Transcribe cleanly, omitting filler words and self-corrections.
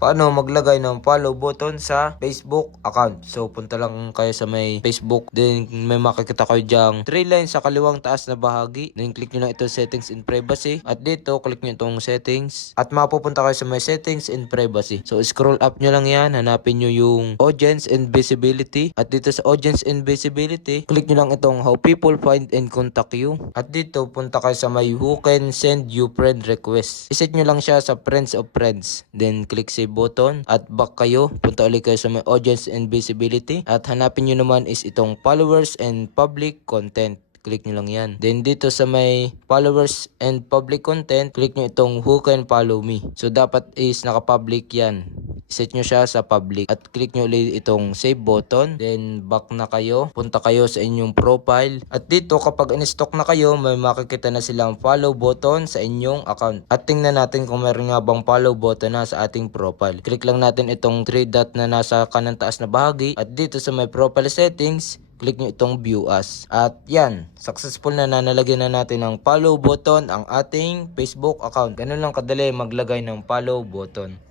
paano maglagay ng follow button sa Facebook account. So punta lang kayo sa may Facebook, then may makikita kayo dyang 3 lines sa kaliwang taas na bahagi. Then click nyo lang ito settings and privacy, at dito click nyo itong settings at mapupunta kayo sa may settings and privacy. So scroll up nyo lang yan, hanapin nyo yung audience and visibility, at dito sa audience and visibility click nyo lang itong how people find and contact you, at dito punta kayo sa may who can send you friend request. Iset nyo lang siya sa friends of friends, then click save button at back kayo, punta ulit kayo sa may audience and visibility at hanapin nyo naman is itong followers and public content. Click nyo lang yan. Then dito sa may followers and public content, click nyo itong who can follow me. So dapat is naka-public yan. Set nyo siya sa public at click nyo ulit itong save button. Then back na kayo, punta kayo sa inyong profile. At dito kapag in-stock na kayo, may makikita na silang follow button sa inyong account. At tingnan natin kung meron nga bang follow button na sa ating profile. Click lang natin itong 3 dot na nasa kanang taas na bahagi. At dito sa may profile settings, click nyo itong view as. At yan, successful na nalagyan na natin ng follow button ang ating Facebook account. Ganun lang kadali maglagay ng follow button.